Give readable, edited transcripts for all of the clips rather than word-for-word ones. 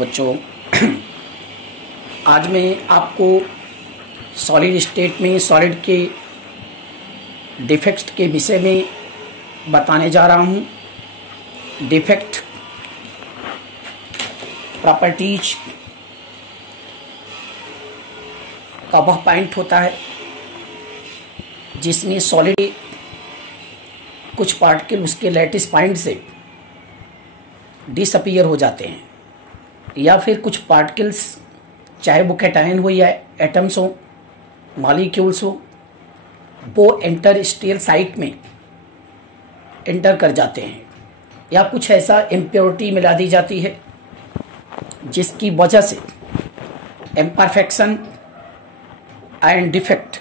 बच्चों, आज मैं आपको सॉलिड स्टेट में सॉलिड के डिफेक्ट के विषय में बताने जा रहा हूँ। डिफेक्ट, प्रॉपर्टीज का वह पॉइंट होता है जिसमें सॉलिड कुछ पार्टिकल उसके लैटिस पॉइंट से डिसअपीयर हो जाते हैं, या फिर कुछ पार्टिकल्स चाहे वो कैटायन हो या एटम्स हो, मॉलिक्यूल्स हो, वो इंटरस्टेशियल साइट में एंटर कर जाते हैं, या कुछ ऐसा इम्प्योरिटी मिला दी जाती है जिसकी वजह से इम्परफेक्शन एंड डिफेक्ट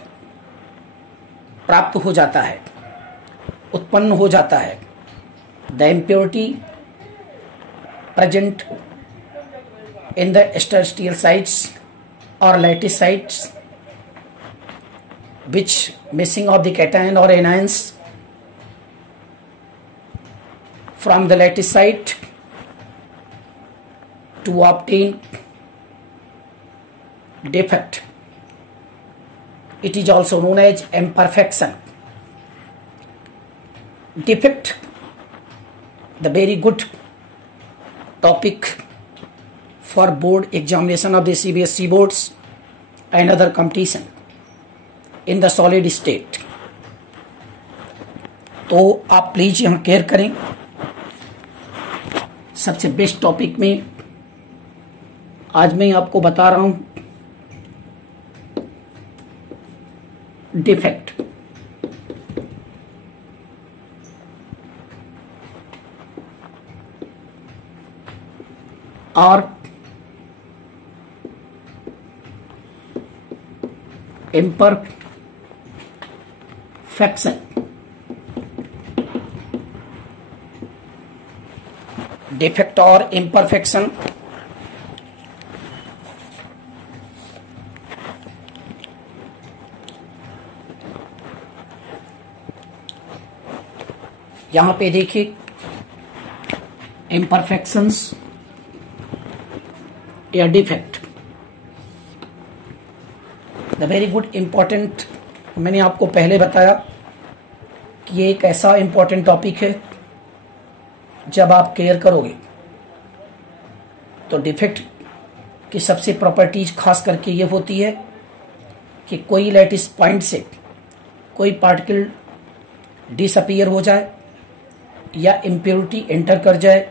प्राप्त हो जाता है, उत्पन्न हो जाता है। The impurity present in the interstitial sites or lattice sites which missing of the cation or anions from the lattice site to obtain defect. It is also known as imperfection. Defect, the very good topic for board examination of the CBSE boards and other competition in the solid state. तो आप please यहाँ care करें। सबसे best topic में आज मैं आपको बता रहा हूँ डिफेक्ट। और इम्परफेक्शन। डिफेक्ट और इम्परफेक्शन यहां पे देखिए, इम्परफेक्शंस या defect, the very good important. मैंने आपको पहले बताया कि ये एक ऐसा इम्पॉर्टेंट टॉपिक है, जब आप केयर करोगे तो डिफेक्ट की सबसे प्रॉपर्टीज खास करके ये होती है कि कोई लैटिस पॉइंट से कोई पार्टिकल डिसअपीयर हो जाए, या इम्प्योरिटी एंटर कर जाए,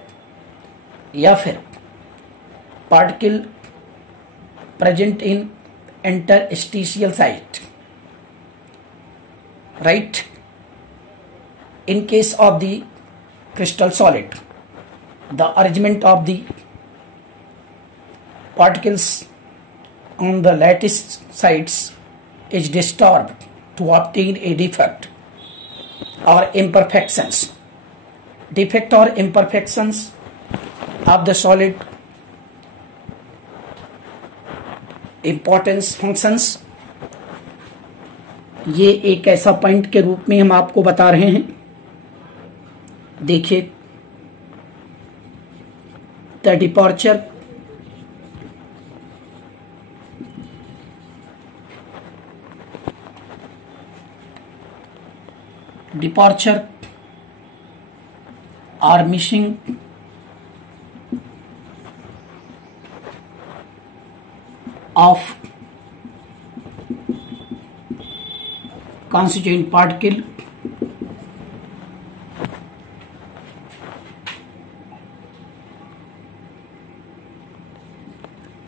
या फिर particle present in interstitial site, right? In case of the crystal solid, the arrangement of the particles on the lattice sites is disturbed to obtain a defect or imperfections. Defect or imperfections of the solid importance functions, ये एक ऐसा point के रूप में हम आपको बता रहे हैं। देखिए, the departure are missing of constituent particle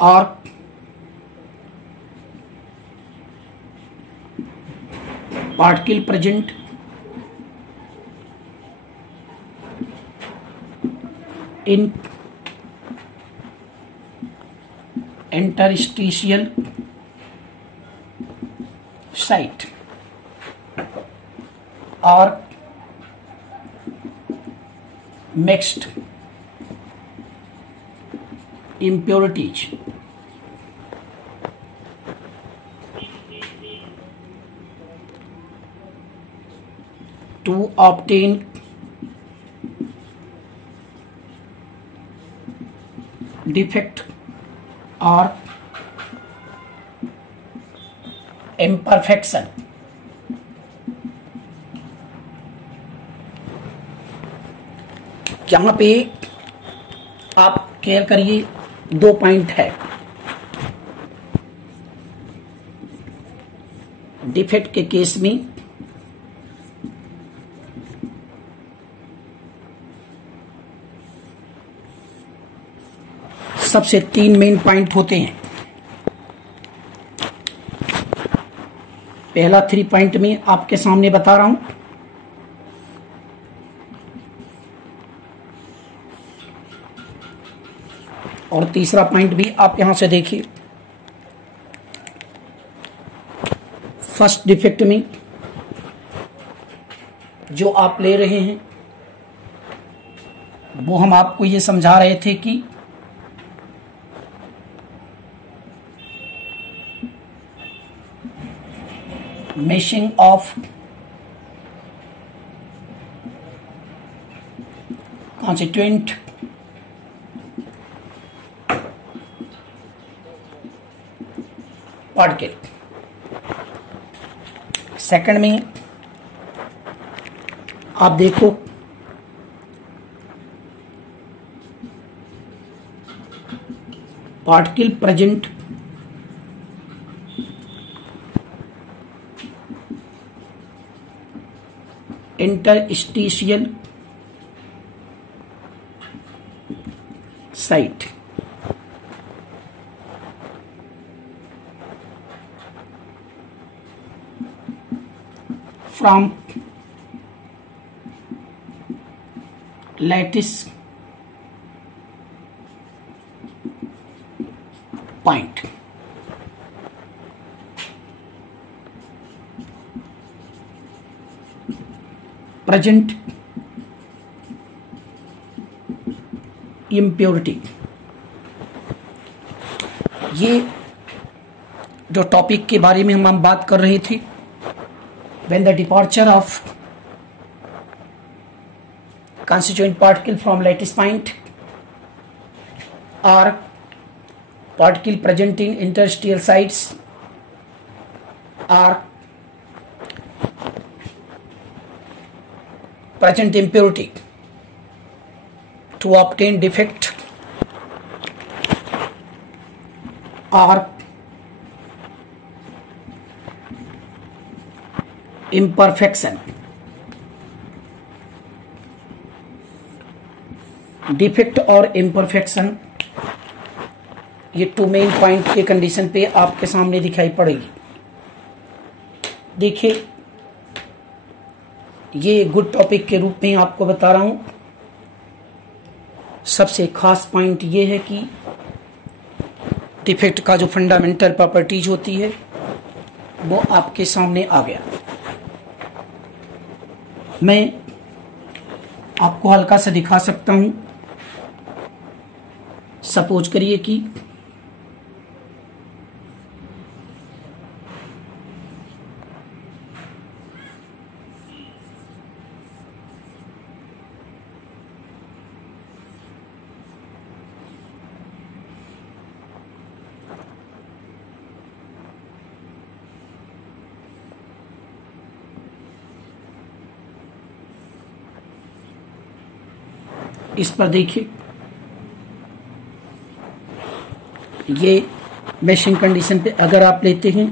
or particle present in interstitial site or mixed impurities to obtain defect और इम्परफेक्शन। यहां पे आप केयर करिए, 2 पॉइंट है। डिफेक्ट के केस में सबसे 3 मेन पॉइंट होते हैं। पहला 3 पॉइंट में आपके सामने बता रहा हूं। और तीसरा पॉइंट भी आप यहां से देखिए। फर्स्ट डिफेक्ट में जो आप ले रहे हैं वो हम आपको ये समझा रहे थे कि meshing of constituent particle. Second में आप देखो particle present interstitial site. From lattice point. Present impurity. ये जो टॉपिक के बारे में हम बात कर रहे थे, when the departure of constituent particle from lattice point or particle present in interstitial sites or present impurity to obtain defect or imperfection। Defect और इम्परफेक्शन ये 2 मेन पॉइंट के कंडीशन पे आपके सामने दिखाई पड़ेगी। देखिए, ये गुड टॉपिक के रूप में आपको बता रहा हूं। सबसे खास पॉइंट ये है कि डिफेक्ट का जो फंडामेंटल प्रॉपर्टीज होती है वो आपके सामने आ गया। मैं आपको हल्का सा दिखा सकता हूं। सपोज करिए कि इस पर देखिए, ये मेशिंग कंडीशन पे अगर आप लेते हैं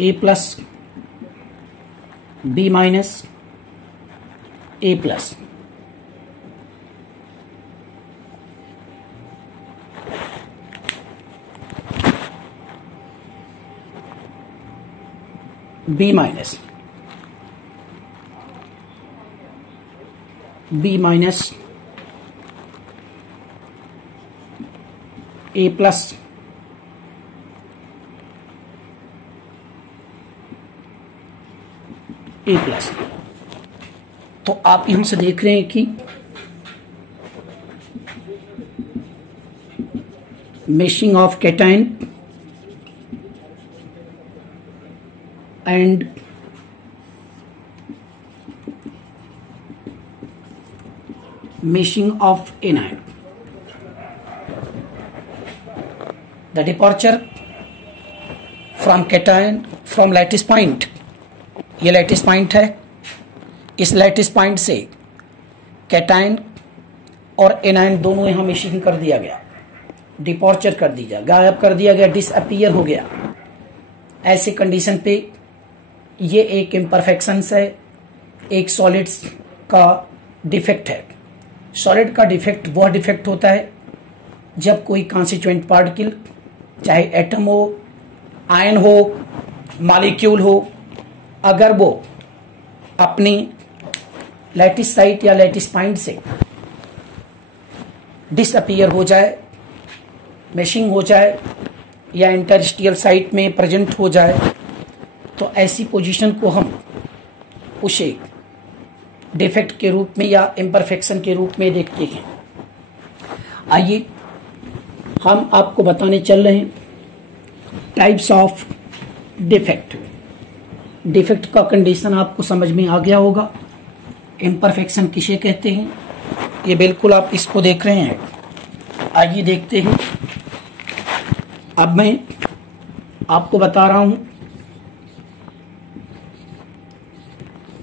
A+ B- A+, B-, B-, A+, A+। तो आप यहां से देख रहे हैं कि meshing of cation and meshing of anion. The departure from cation from lattice point, ये लैटिस पॉइंट है, इस लैटिस पॉइंट से कैटायन और एनायन दोनों यहां मिशिंग कर दिया गया, डिपार्चर कर दिया, गायब कर दिया गया, डिसअपीयर हो गया। ऐसे कंडीशन पे ये एक इम्परफेक्शन है, एक सॉलिड्स का डिफेक्ट है। सॉलिड का डिफेक्ट वह डिफेक्ट होता है जब कोई कॉन्स्टिट्यूएंट पार्टिकल, चाहे एटम हो, आयन हो, मॉलिक्यूल हो, अगर वो अपनी लैटिस साइट या लैटिस पॉइंट से डिसअपीयर हो जाए, मैशिंग हो जाए या इंटरस्टियल साइट में प्रेजेंट हो जाए, तो ऐसी पोजीशन को हम उसे डिफेक्ट के रूप में या इम्परफेक्शन के रूप में देखते हैं। आइए हम आपको बताने चल रहे हैं टाइप्स ऑफ डिफेक्ट। डिफेक्ट का कंडीशन आपको समझ में आ गया होगा। इम्परफेक्शन किसे कहते हैं, ये बिल्कुल आप इसको देख रहे हैं। आइए देखते हैं। अब मैं आपको बता रहा हूं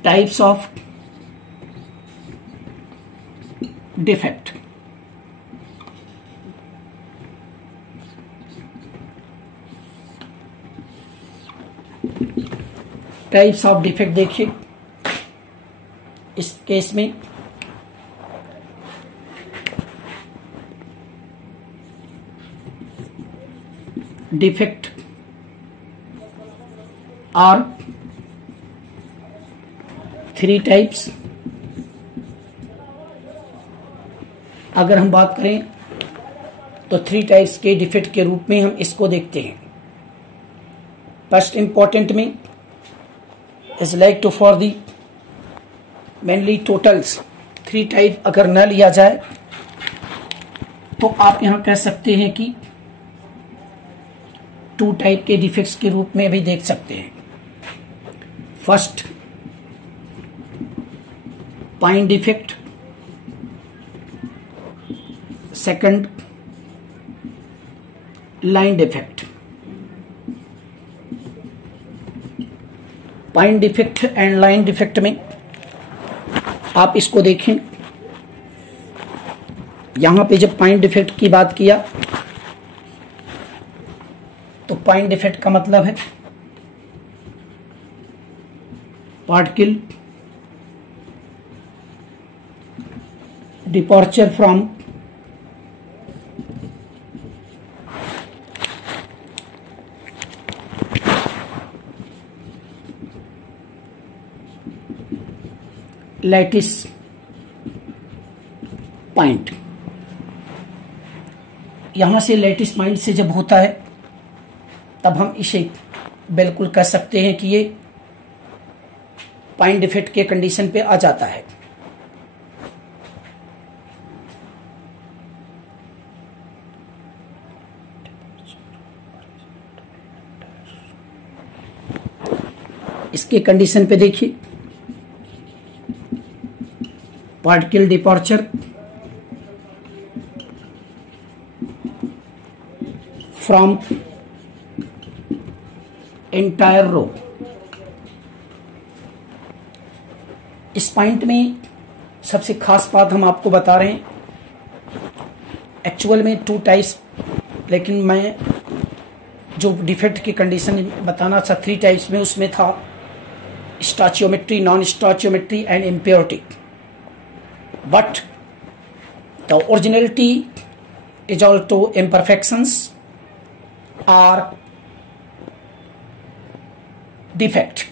types of defect. Types of defect देखिए, इस केस में डिफेक्ट आर 3 टाइप्स। अगर हम बात करें तो 3 टाइप्स के डिफेक्ट के रूप में हम इसको देखते हैं। फर्स्ट इंपॉर्टेंट में is like to for the mainly totals 3 type अगर न लिया जाए तो आप यहां कह सकते हैं कि 2 टाइप के डिफेक्ट्स के रूप में भी देख सकते हैं। First point defect, second line defect. Point defect and line defect में आप इसको देखें, यहां पे जब पॉइंट डिफेक्ट की बात किया तो पॉइंट डिफेक्ट का मतलब है particle departure from lattice point. यहां से लैटिस पॉइंट से जब होता है तब हम इसे बिल्कुल कह सकते हैं कि ये पॉइंट डिफेक्ट के कंडीशन पे आ जाता है। इसके कंडीशन पे देखिए, particle departure from entire row. इस पॉइंट में सबसे खास बात हम आपको बता रहे हैं, एक्चुअल में 2 टाइप्स, लेकिन मैं जो डिफेक्ट की कंडीशन बताना था 3 टाइप्स में, उसमें था stoichiometry, non stoichiometry and impurity. But the originality is also imperfections or defect.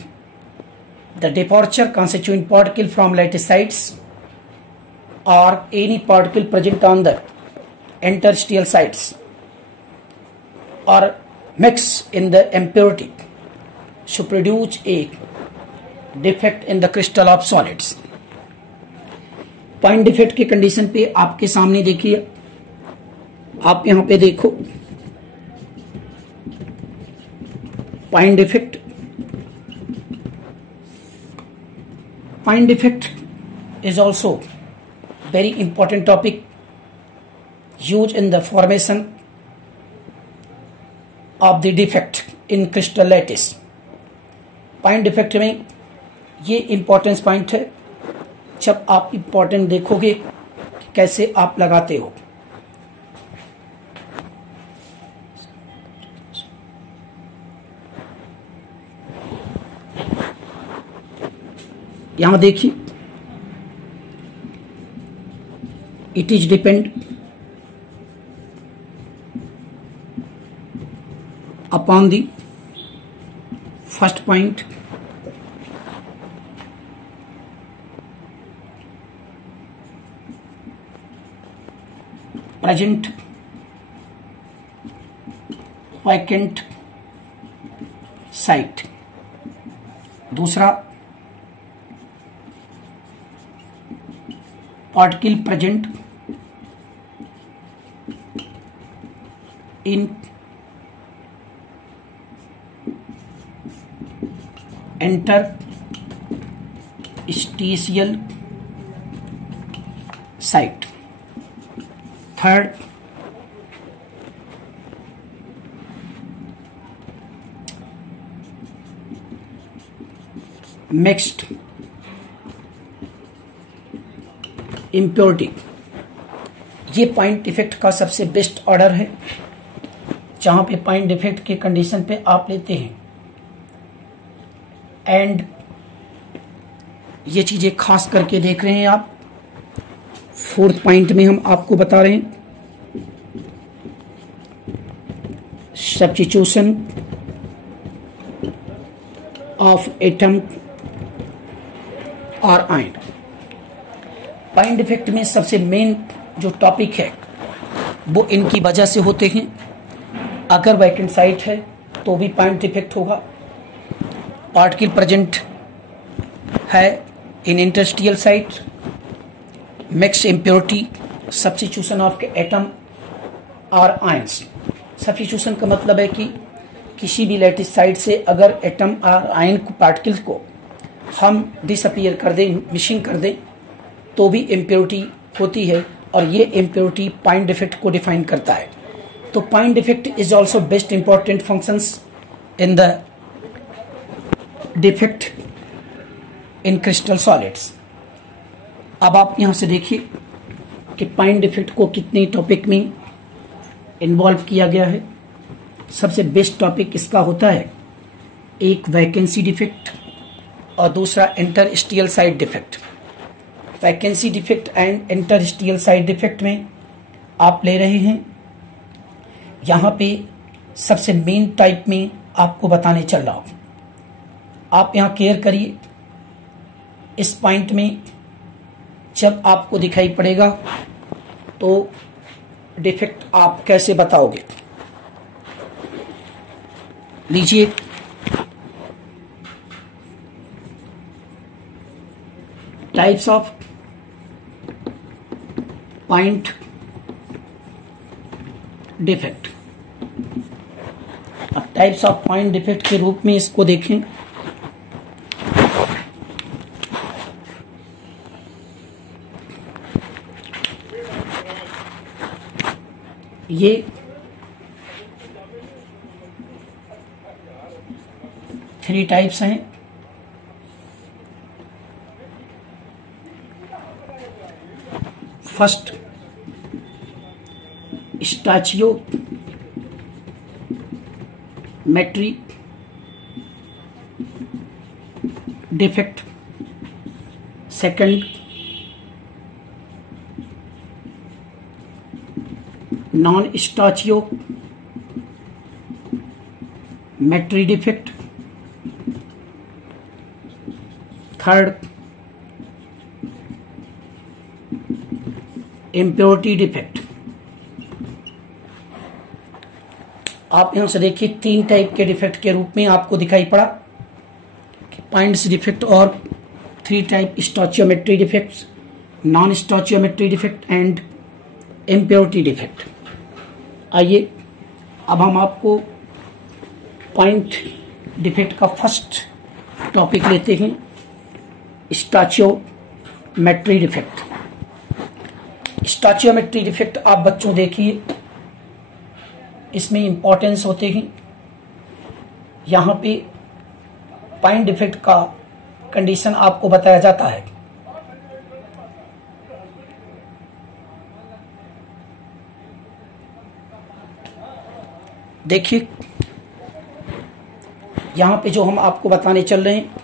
The departure constituent particle from lattice sites or any particle present on the interstitial sites or mix in the impurity should produce a defect in the crystal of solids. Point defect के condition पे आपके सामने देखिए, आप यहां पे देखो point defect. Point defect is also very important topic used in the formation of the defect in crystal lattice. Point defect में ये इंपॉर्टेंस पॉइंट है, जब आप इंपॉर्टेंट देखोगे कैसे आप लगाते हो। यहां देखिए, it is depend upon the first point present vacant site. दूसरा particle present in interstitial site. Third mixed impurity. ये पॉइंट डिफेक्ट का सबसे बेस्ट ऑर्डर है, जहां पे पॉइंट डिफेक्ट के कंडीशन पे आप लेते हैं। एंड ये चीजें खास करके देख रहे हैं आप। फोर्थ पॉइंट में हम आपको बता रहे हैं सब्स्टिट्यूशन ऑफ एटम और आयन। पॉइंट डिफेक्ट में सबसे मेन जो टॉपिक है वो इनकी वजह से होते हैं। अगर वैकेंट साइट है तो भी पॉइंट डिफेक्ट होगा। पार्टिकल प्रेजेंट है in interstitial site, mixed impurity, substitution of atom और आयंस। सब्स्टिट्यूशन का मतलब है कि किसी भी लैटिस साइट से अगर एटम और आयन पार्टिकल्स को हम डिसअपीयर कर दें, मिसिंग कर दें, तो भी इम्प्योरिटी होती है, और ये इम्प्योरिटी पॉइंट डिफेक्ट को डिफाइन करता है। तो point defect is also best important functions in the defect in crystal solids. अब आप यहां से देखिए कि पॉइंट डिफेक्ट को कितने टॉपिक में इन्वॉल्व किया गया है। सबसे बेस्ट टॉपिक इसका होता है एक वैकेंसी डिफेक्ट और दूसरा interstitial side defect. Vacancy defect and interstitial side defect में आप ले रहे हैं, यहां पे सबसे मेन टाइप में आपको बताने चल रहा हूं। आप यहां केयर करिए, इस पॉइंट में जब आपको दिखाई पड़ेगा तो डिफेक्ट आप कैसे बताओगे। लीजिए, टाइप्स ऑफ पॉइंट डिफेक्ट। अब टाइप्स ऑफ पॉइंट डिफेक्ट के रूप में इसको देखें। ये थ्री टाइप्स हैं। First, stoichiometry defect. Second, non stoichiometry defect. Third, impurity defect. आप यहां से देखिए, तीन टाइप के डिफेक्ट के रूप में आपको दिखाई पड़ा, पॉइंट्स डिफेक्ट और three type stoichiometry defects, non stoichiometry defect and impurity defect. आइए अब हम आपको पॉइंट डिफेक्ट का फर्स्ट टॉपिक लेते हैं, स्टोचियोमेट्री डिफेक्ट। स्टोचियोमेट्री डिफेक्ट आप बच्चों देखिए, इसमें इंपॉर्टेंस होते हैं यहाँ पे पाइन डिफेक्ट का कंडीशन आपको बताया जाता है। देखिए यहाँ पे जो हम आपको बताने चल रहे हैं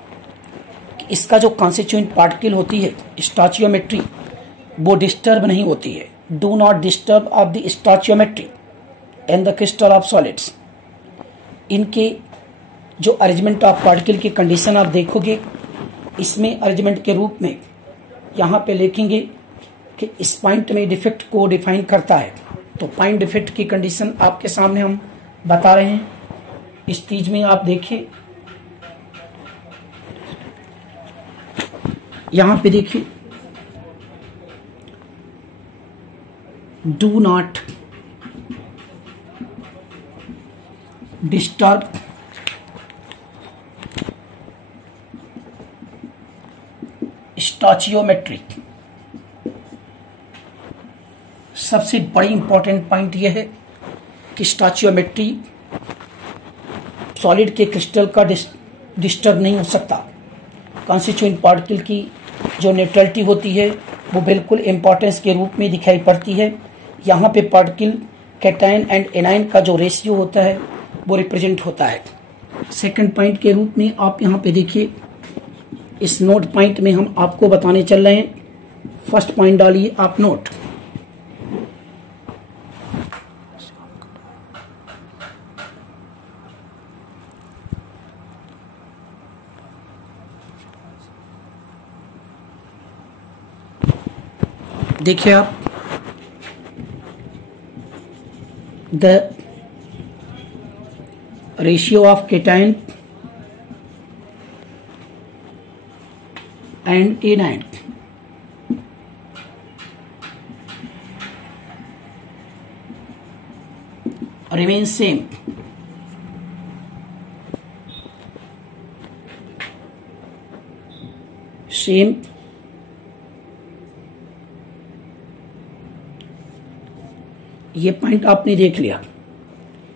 कि इसका जो कॉन्स्टिट्यूएंट पार्टिकल होती है स्टोचियोमेट्री, वो डिस्टर्ब नहीं होती है। Do not disturb of the stoichiometry and the crystal of solids. इनके जो अरेंजमेंट ऑफ पार्टिकल की कंडीशन आप देखोगे, इसमें अरेंजमेंट के रूप में यहाँ पे लिखेंगे कि इस पॉइंट में डिफेक्ट को डिफाइन करता है। तो पॉइंट डिफेक्ट की कंडीशन आपके सामने हम बता रहे हैं। इस चीज में आप देखिए, यहाँ पे देखिए, डू नॉट डिस्टर्ब स्टोचियोमेट्री। सबसे बड़ी इंपॉर्टेंट पॉइंट यह है कि स्टोचियोमेट्री सॉलिड के क्रिस्टल का डिस्टर्ब नहीं हो सकता। कॉन्स्टिट्यूएंट पार्टिकल की जो न्यूट्रलिटी होती है वो बिल्कुल इंपॉर्टेंस के रूप में दिखाई पड़ती है। यहाँ पे पार्टिकल कैटायन एंड एनायन का जो रेशियो होता है वो रिप्रेजेंट होता है। सेकंड पॉइंट के रूप में आप यहाँ पे देखिए, इस नोट पॉइंट में हम आपको बताने चल रहे हैं। फर्स्ट पॉइंट डालिए आप नोट। देखिए आप, the ratio of cation and anion remain same. Same. ये पॉइंट आपने देख लिया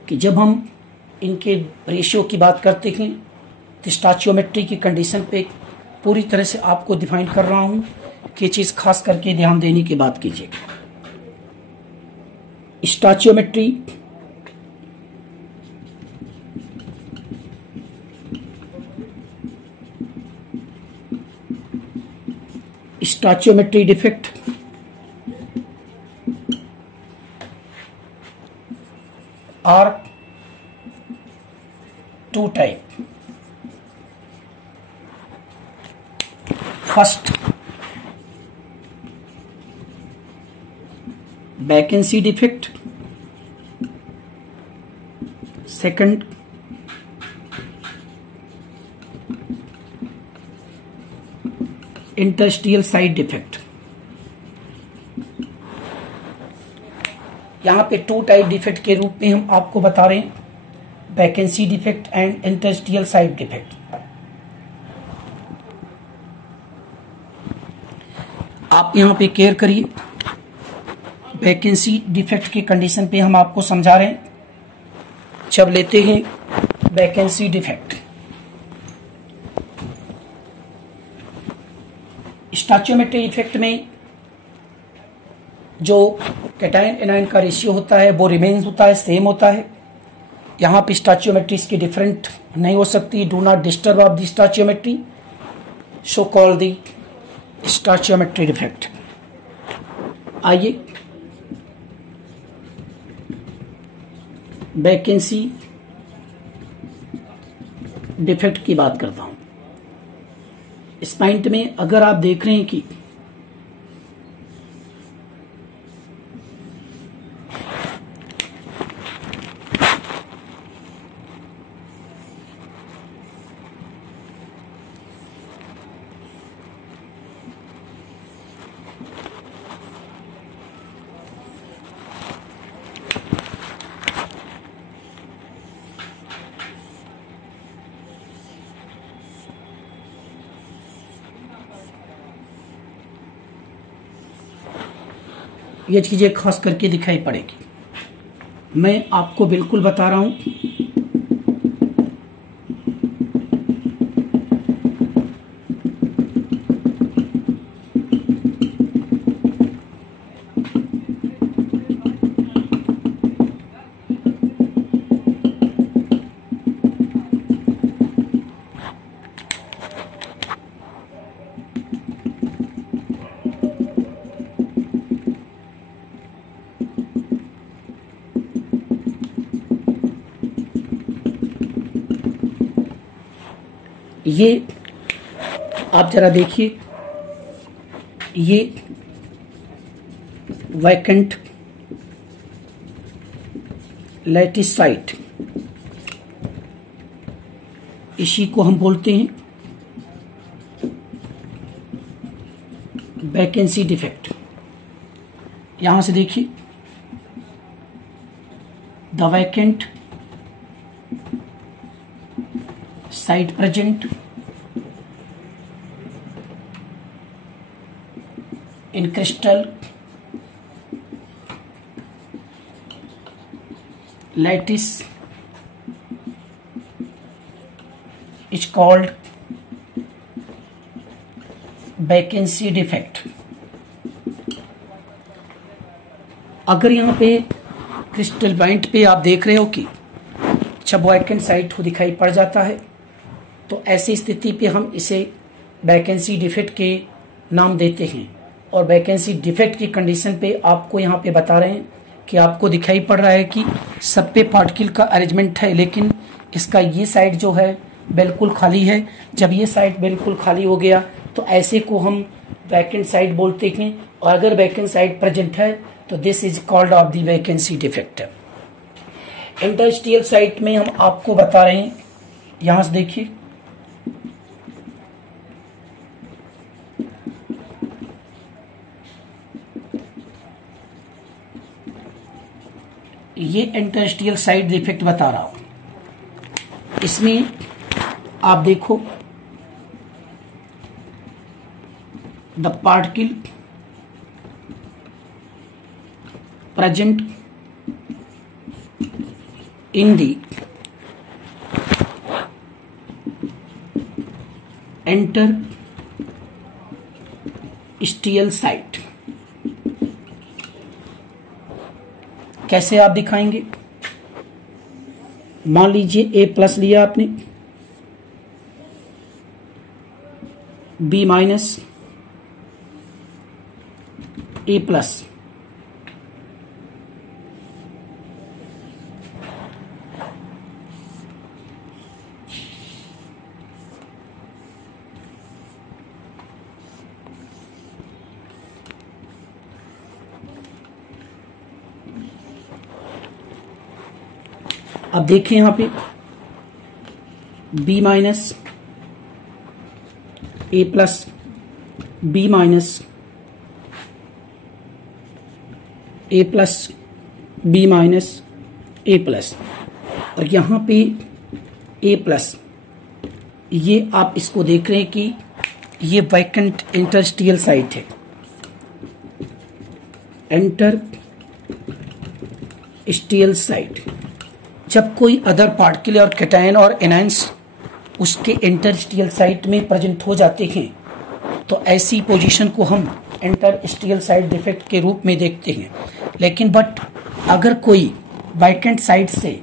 कि जब हम इनके रेशियो की बात करते हैं तो स्टोचियोमेट्री की कंडीशन पे पूरी तरह से आपको डिफाइन कर रहा हूं कि चीज खास करके ध्यान देने की बात कीजिए। Stoichiometry stoichiometry defect are two type. First, vacancy defect. Second, interstitial side defect. यहां पे टू टाइप डिफेक्ट के रूप में हम आपको बता रहे हैं, vacancy defect and interstitial side defect. आप यहां पे केयर करिए, वैकेंसी डिफेक्ट की कंडीशन पे हम आपको समझा रहे हैं। जब लेते हैं वैकेंसी डिफेक्ट, स्टोचियोमेट्री इफेक्ट में जो कैटायन एनायन का रेशियो होता है वो रिमेन्स होता है, सेम होता है। यहाँ पे स्टोचियोमेट्री इसकी डिफरेंट नहीं हो सकती। Do not disturb of the stoichiometry, so call the stoichiometry defect. आइए वैकेंसी डिफेक्ट की बात करता हूं। इस पॉइंट में अगर आप देख रहे हैं कि ये चीजें खास करके दिखाई पड़ेगी। मैं आपको बिल्कुल बता रहा हूं ये आप जरा देखिए, ये वैकेंट लैटिस साइट, इसी को हम बोलते हैं वैकेंसी डिफेक्ट। यहां से देखिए, the vacant site present in crystal lattice is called vacancy defect. अगर यहां पे क्रिस्टल पॉइंट पे आप देख रहे हो कि जब वैकेंट साइट को दिखाई पड़ जाता है, तो ऐसी स्थिति पे हम इसे वैकेंसी डिफेक्ट के नाम देते हैं। और वैकेंसी डिफेक्ट की कंडीशन पे आपको यहाँ पे बता रहे हैं कि आपको दिखाई पड़ रहा है कि सब पे पार्टिकल का अरेंजमेंट है, लेकिन इसका ये साइड जो है बिल्कुल खाली है। जब ये साइड बिल्कुल खाली हो गया तो ऐसे को हम वैकेंट साइड बोलते हैं। और अगर वैकेंट साइड प्रेजेंट है तो this is called off the vacancy defect. Industrial site में हम आपको बता रहे हैं, यहां से देखिए, ये इंडस्ट्रियल साइट डिफेक्ट बता रहा हूं। इसमें आप देखो, the particle present in the interstitial site. कैसे आप दिखाएंगे? मान लीजिए ए प्लस लिया आपने, बी माइनस, ए प्लस। अब देखिए यहां पे B minus A plus, B minus A plus, B minus A plus. और यहां पे ए प्लस, ये आप इसको देख रहे हैं कि ये वैकेंट इंटरस्टियल साइट है। इंटरस्टियल साइट, जब कोई अदर पार्टिकल और कैटायन और एनायंस उसके इंटरस्टियल साइट में प्रेजेंट हो जाते हैं, तो ऐसी पोजीशन को हम इंटरस्टियल साइट डिफेक्ट के रूप में देखते हैं। लेकिन बट अगर कोई वैकेंट साइट से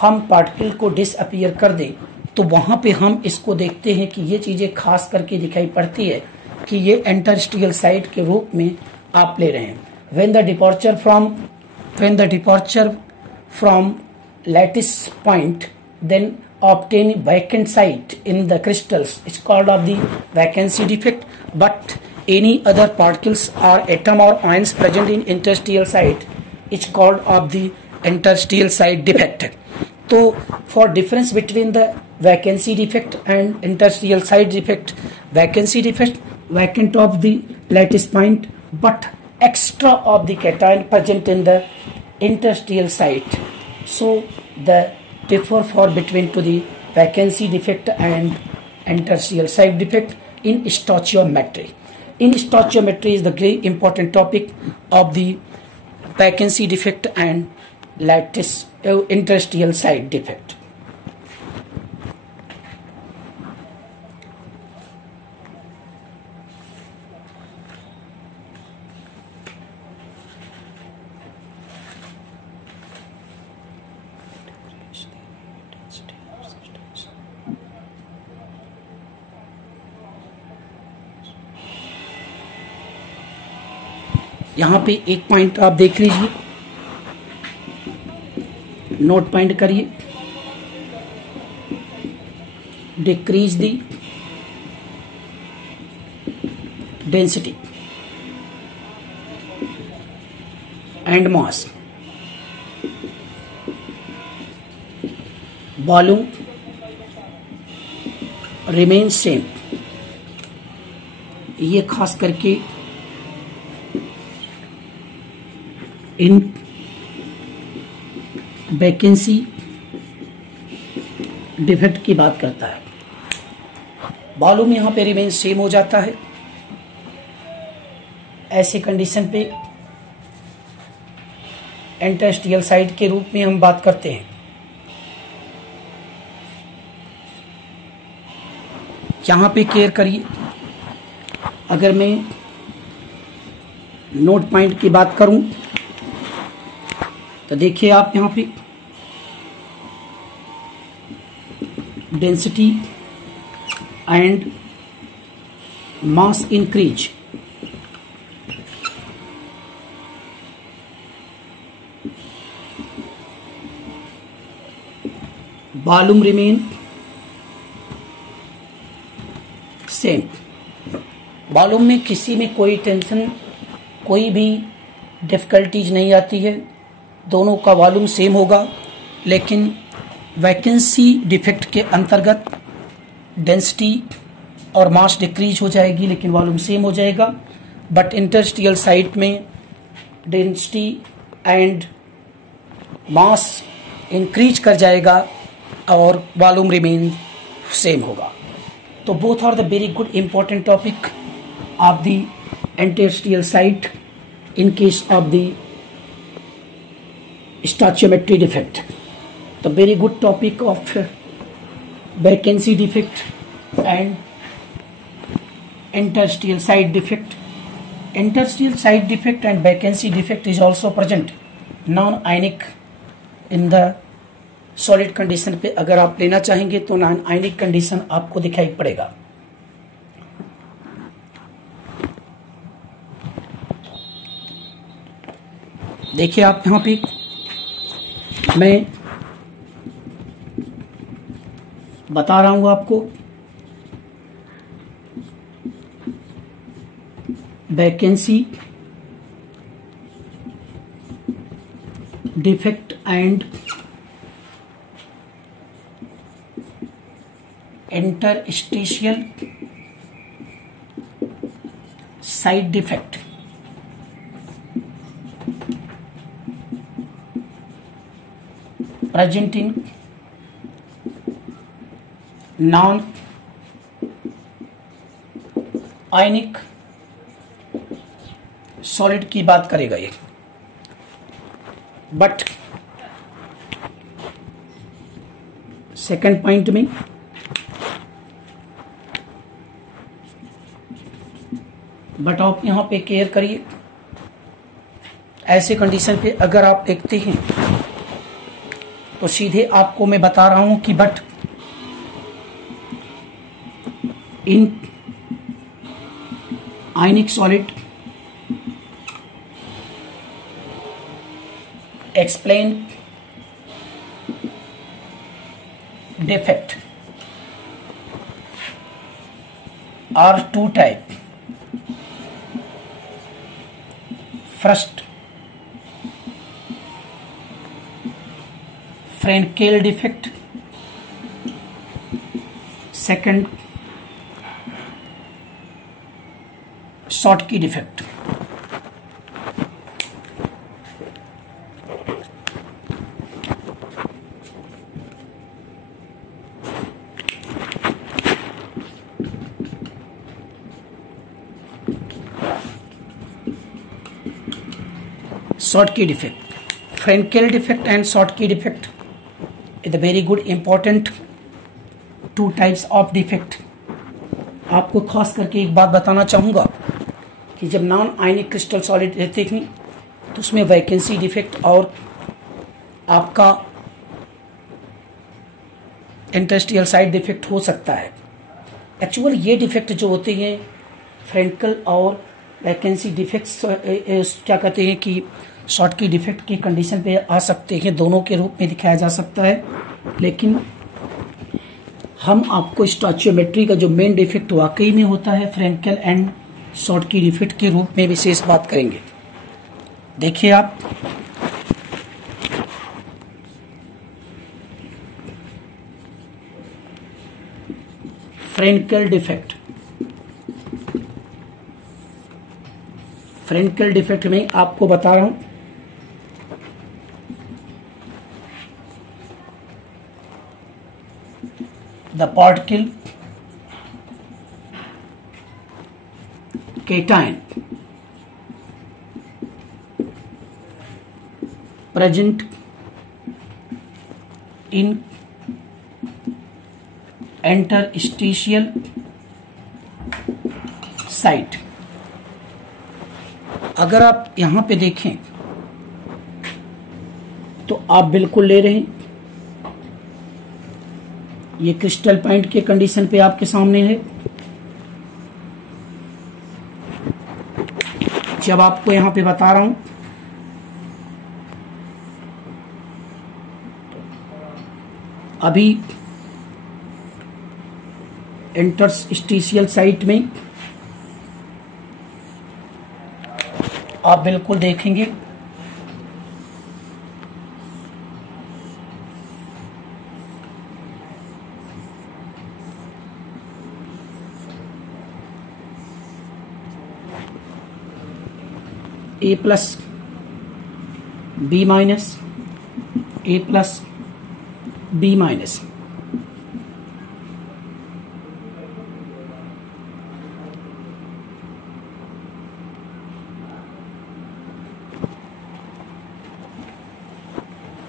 हम पार्टिकल को डिसअपीयर कर दे, तो वहां पे हम इसको देखते हैं कि ये चीजें खास करके दिखाई पड़ती है कि ये इंटरस्टियल साइट के रूप में आप ले रहे हैं। When the departure from lattice point then obtain vacant site in the crystals, it's called of the vacancy defect. But any other particles or atom or ions present in interstitial site, it's called of the interstitial site defect. So for difference between the vacancy defect and interstitial site defect, vacancy defect, vacant of the lattice point but extra of the cation present in the interstitial site. So the differ for between to the vacancy defect and interstitial site defect in stoichiometry. In stoichiometry is the very important topic of the vacancy defect and lattice interstitial site defect. यहां पे एक point आप देख लीजिए, note point करिए, decrease the density and mass, volume remain same. ये खास करके इन वैकेंसी डिफेक्ट की बात करता है। वॉल्यूम यहां पे रिमेन सेम हो जाता है। ऐसे कंडीशन पे इंटरस्टिशियल साइट के रूप में हम बात करते हैं। यहां पे केयर करिए, अगर मैं नोट पॉइंट की बात करूं तो देखिए आप यहां पे density and mass increase, volume remain same. Volume में किसी में कोई टेंशन, कोई भी डिफिकल्टीज नहीं आती है, दोनों का वॉल्यूम सेम होगा। लेकिन वैकेंसी डिफेक्ट के अंतर्गत डेंसिटी और मास डिक्रीज हो जाएगी, लेकिन वॉल्यूम सेम हो जाएगा। बट इंटरस्टिशियल साइट में डेंसिटी एंड मास इंक्रीज कर जाएगा और वॉल्यूम रिमेन सेम होगा। तो both are the very good important topic of the interstitial site in case of the stoichiometry defect. The very good topic of vacancy defect and interstitial site defect. Interstitial site defect and vacancy defect is also present non-ionic in the solid condition पे। अगर आप लेना चाहेंगे तो non ionic condition आपको दिखाई पड़ेगा। देखिए आप यहां पे मैं बता रहा हूं आपको vacancy defect and interstitial site defect. Present in non ionic solid की बात करेगा ये। बट सेकंड पॉइंट में बट आप यहां पे केयर करिए, ऐसे कंडीशन पे अगर आप देखते हैं तो सीधे आपको मैं बता रहा हूं कि but in ionic solid explain defect are two type. First, Frenkel defect. Second, Schottky defect. Schottky defect, Frenkel defect and Schottky defect is a very good important two types of defect। आपको खास करके एक बात बताना चाहूंगा कि जब non ionic crystal solid रहते हैं तो उसमें वैकेंसी डिफेक्ट और आपका इंटरस्टिशियल साइट डिफेक्ट हो सकता है। एक्चुअल ये डिफेक्ट जो होते हैं फ्रेंकल और वैकेंसी डिफेक्ट्स क्या कहते हैं कि शॉर्टकी डिफेक्ट की कंडीशन पे आ सकते हैं, दोनों के रूप में दिखाया जा सकता है। लेकिन हम आपको स्टोइचियोमेट्री का जो मेन डिफेक्ट वाकई में होता है फ्रेंकल एंड शॉर्ट की डिफेक्ट के रूप में विशेष बात करेंगे। देखिए आप, फ्रेंकेल डिफेक्ट। फ्रेंकेल डिफेक्ट में आपको बता रहा हूं, the particle cation present in interstitial site। अगर आप यहां पे देखें तो आप बिल्कुल ले रहे हैं, ये क्रिस्टल पॉइंट के कंडीशन पे आपके सामने है। जब आपको यहां पे बता रहा हूं, अभी इंटरस्टिशियल साइट में आप बिल्कुल देखेंगे A plus B minus, A plus B minus.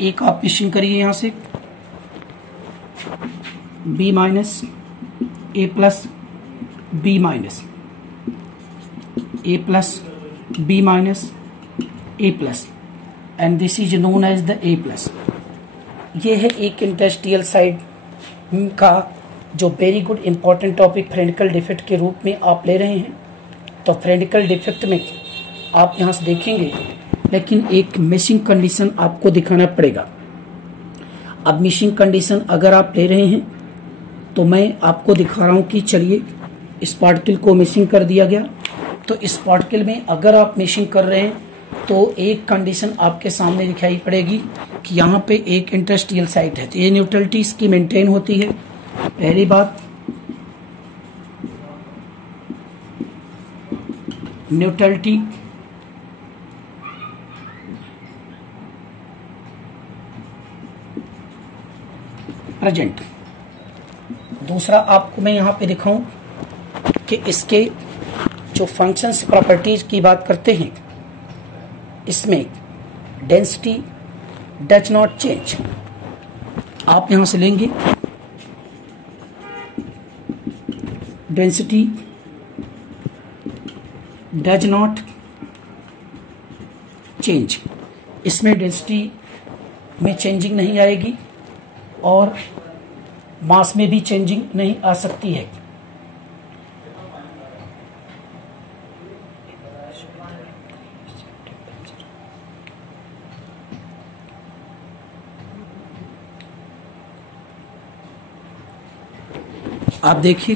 एक आप मिशिंग करिए यहां से, B minus, A plus B minus, A plus B minus, A plus, and this is known as the A plus. ये है एक इंडस्ट्रियल साइड का जो very good important topic Frenkel defect के रूप में आप ले रहे हैं। तो फ्रेंकेल डिफेक्ट में आप यहां से देखेंगे, लेकिन एक मिसिंग कंडीशन आपको दिखाना पड़ेगा। अब मिसिंग कंडीशन अगर आप ले रहे हैं तो मैं आपको दिखा रहा हूं कि चलिए इस पार्टिकल को मिसिंग कर दिया गया। तो इस पार्टिकल में अगर आप मिसिंग कर रहे हैं तो एक कंडीशन आपके सामने दिखाई पड़ेगी कि यहाँ पे एक इंटरस्टिशियल साइट है, तो ये न्यूट्रलिटी इसकी मेंटेन होती है। पहली बात, न्यूट्रलिटी प्रेजेंट। दूसरा आपको मैं यहाँ पे दिखाऊं कि इसके जो फंक्शंस प्रॉपर्टीज की बात करते हैं, इसमें डेंसिटी डज नॉट चेंज। आप यहां से लेंगे डेंसिटी डज नॉट चेंज, इसमें डेंसिटी में चेंजिंग नहीं आएगी और मास में भी चेंजिंग नहीं आ सकती है। आप देखिए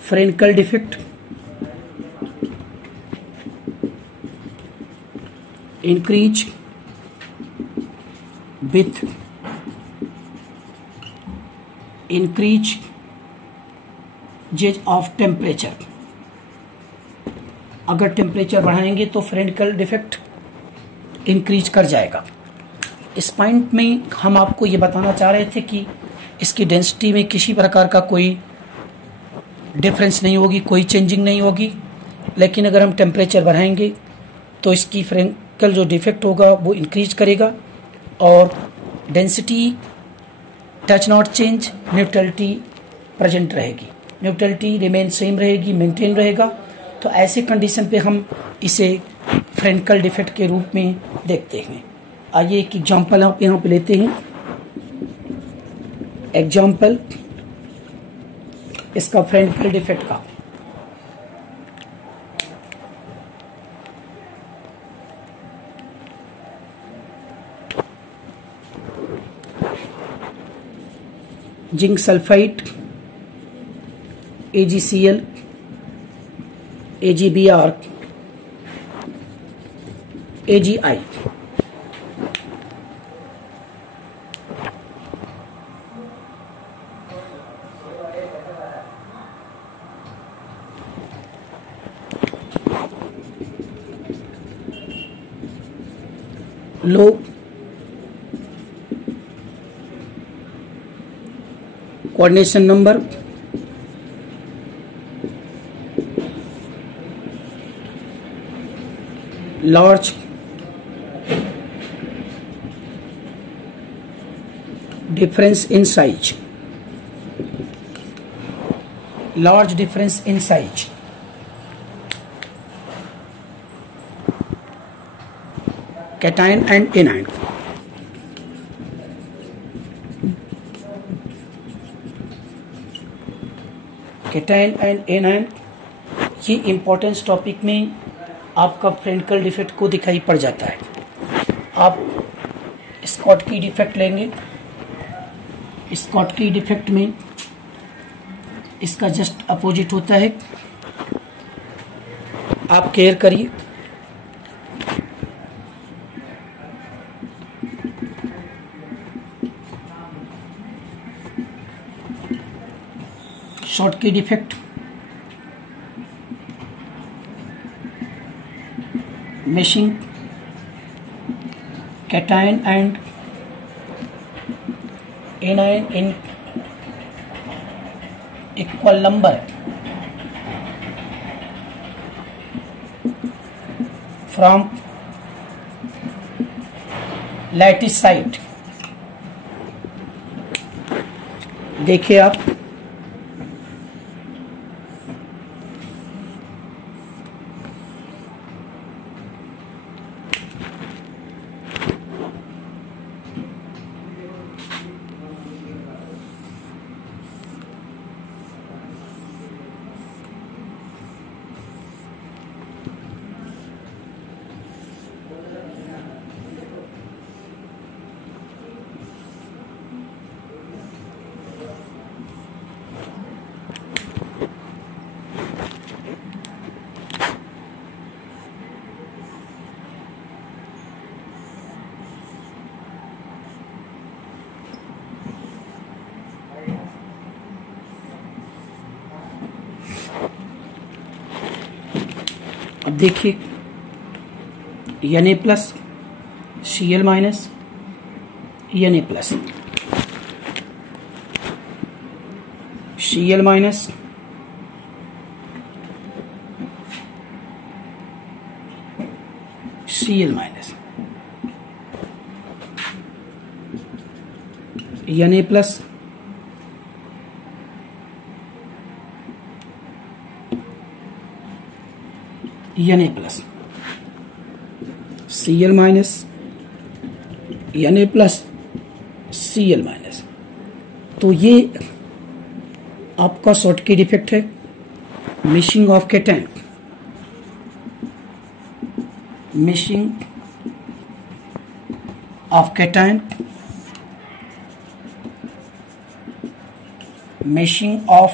Frenkel defect increase with increase जेज ऑफ टेम्परेचर। अगर टेम्परेचर बढ़ाएंगे तो फ्रेंकेल डिफेक्ट इंक्रीज कर जाएगा। इस पॉइंट में हम आपको ये बताना चाह रहे थे कि इसकी डेंसिटी में किसी प्रकार का कोई डिफरेंस नहीं होगी, कोई चेंजिंग नहीं होगी, लेकिन अगर हम टेम्परेचर बढ़ाएंगे तो इसकी फ्रेंकेल जो डिफेक्ट होगा वो इंक्रीज करेगा और density touch not change, neutrality present रहेगी, न्यूट्रलिटी रिमेन सेम रहेगी, मेंटेन रहेगा। तो ऐसे कंडीशन पे हम इसे फ्रेंकेल डिफेक्ट के रूप में देखते हैं। आइए एक एग्जाम्पल आप यहाँ पे लेते हैं। एग्जाम्पल इसका फ्रेंकेल डिफेक्ट का, zinc sulphide AgCl, AgBr, AgI। Low coordination number, large difference in size, large difference in size, cation and anion, cation and anion। ये इंपॉर्टेंस टॉपिक में आपका फ्रेंकल डिफेक्ट को दिखाई पड़ जाता है। आप स्कॉटकी डिफेक्ट लेंगे, स्कॉटकी डिफेक्ट में इसका जस्ट अपोजिट होता है। आप केयर करिए। Schottky defect, meshing cation and anion in equal number from lattice site। देखिए आप अब देखिए Na plus Cl minus Na plus Cl minus Cl minus Na plus Na plus Cl minus Na plus Cl minus. तो ये आपका Schottky defect है। Missing of cation, missing of cation, missing of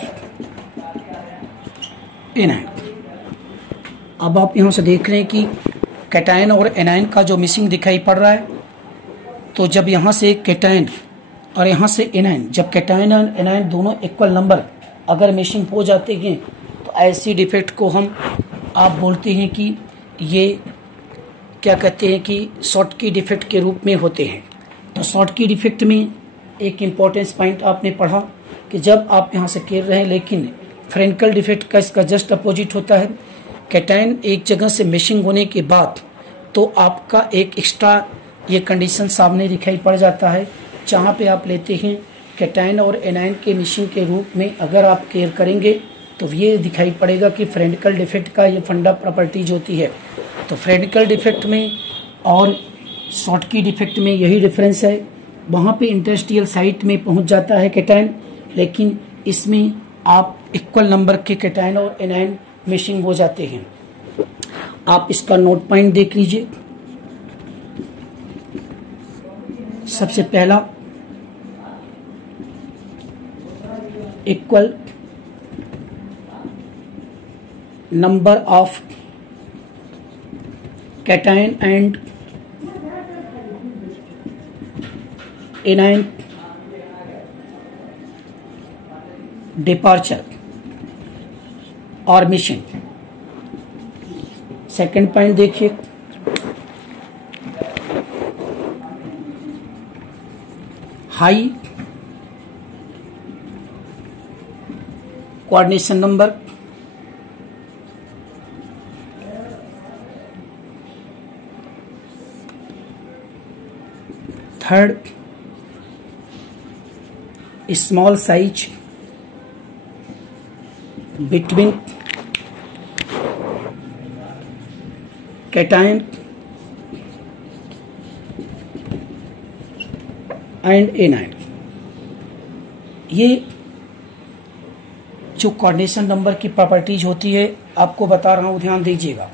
anion. अब आप यहां से देख रहे हैं कि केटायन और एनायन का जो मिसिंग दिखाई पड़ रहा है। तो जब यहां से केटायन और यहां से एनायन, जब केटायन और एनायन दोनों इक्वल नंबर अगर मिसिंग हो जाते हैं तो ऐसी डिफेक्ट को हम आप बोलते हैं कि ये क्या कहते हैं कि शॉटकी डिफेक्ट के रूप में होते हैं। तो शॉटकी डिफेक्ट में एक इम्पोर्टेंस पॉइंट आपने पढ़ा कि जब आप यहाँ से खेल रहे हैं, लेकिन फ्रेंकल डिफेक्ट का इसका जस्ट अपोजिट होता है। केटायन एक जगह से मिशिंग होने के बाद तो आपका एक एक्स्ट्रा ये कंडीशन सामने दिखाई पड़ जाता है, जहाँ पे आप लेते हैं केटायन और एनायन के मिशिंग के रूप में अगर आप केयर करेंगे तो ये दिखाई पड़ेगा कि फ्रेंकल डिफेक्ट का ये फंडा प्रॉपर्टीज होती है। तो फ्रेंकल डिफेक्ट में और शॉटकी डिफेक्ट में यही डिफरेंस है। वहाँ पे इंटरस्टिशियल साइट में पहुँच जाता है केटायन, लेकिन इसमें आप इक्वल नंबर के केटायन और एनायन मिशिंग हो जाते हैं। आप इसका नोट पॉइंट देख लीजिए। सबसे पहला equal number of cation and anion departure और मिशन। सेकंड पॉइंट देखिए, high coordination number, third small size between cation and anion. ये जो कोऑर्डिनेशन नंबर की प्रॉपर्टीज होती है आपको बता रहा हूं, ध्यान दीजिएगा।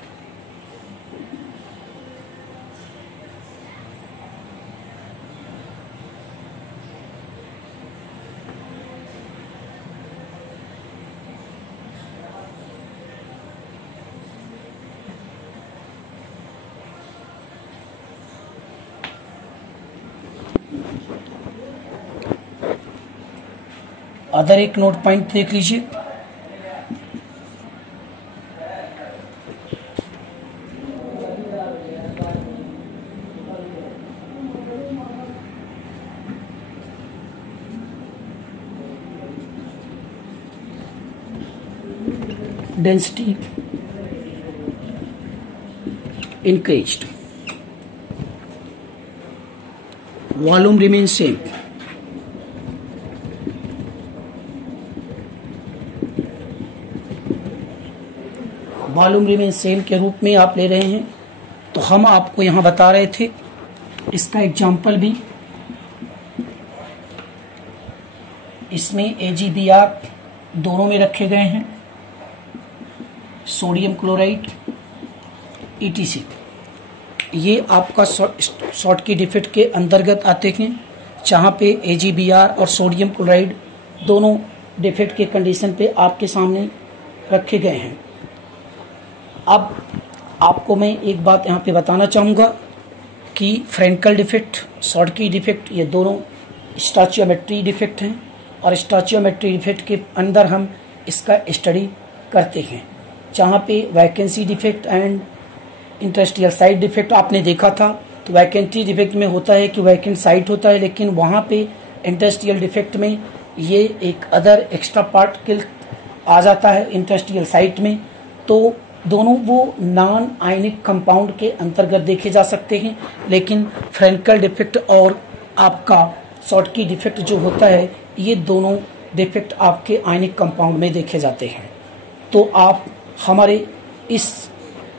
अदर एक नोट पॉइंट देख लीजिए, density increased, volume remains same, volume remain same के रूप में आप ले रहे हैं। तो हम आपको यहां बता रहे थे, इसका एग्जाम्पल भी इसमें AgBr दोनों में रखे गए हैं, सोडियम क्लोराइड ETC। ये आपका शॉर्ट की डिफेक्ट के अंतर्गत आते हैं, जहां पे AgBr और सोडियम क्लोराइड दोनों डिफेक्ट के कंडीशन पे आपके सामने रखे गए हैं। अब आपको मैं एक बात यहाँ पे बताना चाहूँगा कि फ्रेंकल डिफेक्ट, शॉर्ट की डिफेक्ट, ये दोनों स्टोइचियोमेट्री डिफेक्ट हैं और स्टोइचियोमेट्री डिफेक्ट के अंदर हम इसका स्टडी करते हैं, जहाँ पे vacancy defect and interstitial site defect आपने देखा था। तो वैकेंसी डिफेक्ट में होता है कि वैकेंट साइट होता है, लेकिन वहाँ पे इंटरस्टिशियल डिफेक्ट में ये एक अदर एक्स्ट्रा पार्टिकल आ जाता है इंटरस्टिशियल साइट में। तो दोनों वो नॉन आयनिक कंपाउंड के अंतर्गत देखे जा सकते हैं, लेकिन फ्रेंकल डिफेक्ट और आपका शॉर्ट की डिफेक्ट जो होता है, ये दोनों डिफेक्ट आपके आयनिक कंपाउंड में देखे जाते हैं। तो आप हमारे इस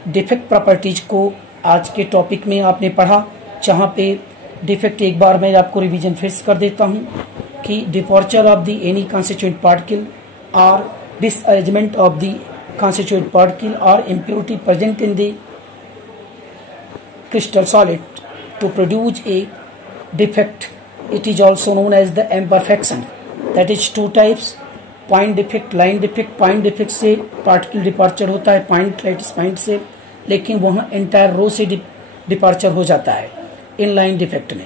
डिफेक्ट प्रॉपर्टीज को आज के टॉपिक में आपने पढ़ा, जहाँ पे डिफेक्ट एक बार मैं आपको रिवीजन फिर कर देता हूँ कि departure of the any constituent particle और disarrangement of the constituent particle or impurity present in the crystal solid to produce a defect. It is also known as the imperfection. That is two types, point defect, line defect. Point defect से particle departure होता है point lattice point से, लेकिन वहाँ entire row से departure हो जाता है in line defect में।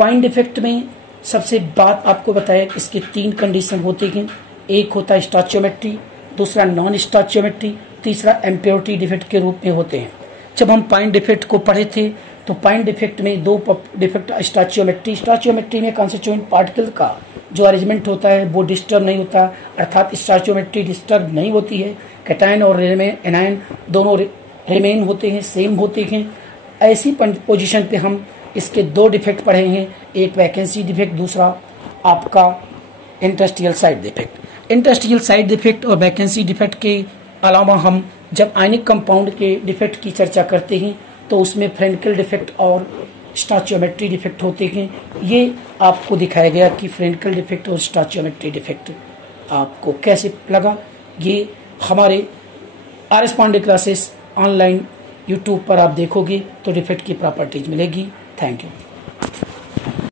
point defect में सबसे बात आपको बताया कि इसके तीन कंडीशन होते हैं, एक होता है स्टोइचियोमेट्री, दूसरा नॉन स्टोइचियोमेट्री, तीसरा इम्प्योरिटी डिफेक्ट के रूप में होते हैं। जब हम पॉइंट डिफेक्ट को पढ़े थे तो पॉइंट डिफेक्ट में दो डिफेक्ट स्टोइचियोमेट्री में कॉन्स्टिट्यूएंट पार्टिकल का जो अरेंजमेंट होता है वो डिस्टर्ब नहीं होता, अर्थात स्टोइचियोमेट्री डिस्टर्ब नहीं होती है। कैटायन और एनायन दोनों रिमेन होते हैं, सेम होते हैं। ऐसी पोजीशन पे हम इसके दो डिफेक्ट पढ़े हैं, एक वैकेंसी डिफेक्ट, दूसरा आपका interstitial site defect. Interstitial site defect और वैकेंसी डिफेक्ट के अलावा हम जब आयनिक कंपाउंड के डिफेक्ट की चर्चा करते हैं तो उसमें फ्रेंकल डिफेक्ट और स्टोइचियोमेट्री डिफेक्ट होते हैं। ये आपको दिखाया गया कि फ्रेंकल डिफेक्ट और स्टोइचियोमेट्री डिफेक्ट आपको कैसे लगा। ये हमारे RS Pandey classes online YouTube पर आप देखोगे तो डिफेक्ट की प्रॉपर्टीज मिलेगी। Thank you.